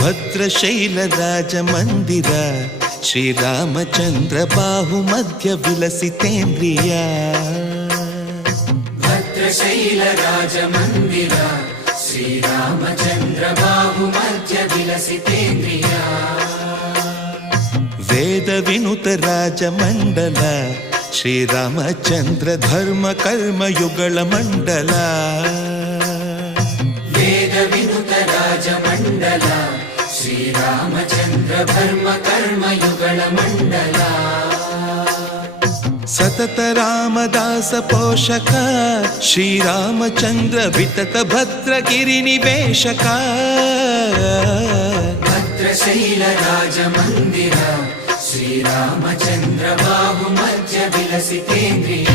ಭದ್ರಶೈಲ ರಾಜ ಮಂದಿರ ಶ್ರೀರಾಮಚಂದ್ರ ಬಾಹು ಮಧ್ಯ ವಿಲಸಿತೇಂದ್ರಿಯ. ಭದ್ರಶೈಲ ರಾಜ ಮಂದಿರ ಶ್ರೀರಾಮಚಂದ್ರ ಬಾಹು ಮಧ್ಯ ವಿಲಸಿತೇಂದ್ರಿಯ. ವೇದ ವಿನುತ ರಾಜ ಮಂಡಲ ಶ್ರೀರಾಮಚಂದ್ರ ಧರ್ಮ ಕರ್ಮ ಯುಗಳ ಮಂಡಲ. ವೇದ ವಿನುತ ರಾಜ ಮಂಡಲ ಶ್ರೀರಾಮಚಂದ್ರ ಧರ್ಮ ಕರ್ಮ ಯುಗಳ ಮಂಡಲ. ಸತತ ರಾಮದಾಸ ಪೋಷಕ ಶ್ರೀರಾಮಚಂದ್ರ ವಿತತ ಭದ್ರಗಿರಿ ನಿವೇಶಕ. ಭದ್ರಶೈಲ ರಾಜ ಮಂದಿರ ಶ್ರೀರಾಮಚಂದ್ರ ಬಾಹು ಮಧ್ಯ ವಿಲಸಿತೇಂದ್ರಿಯ.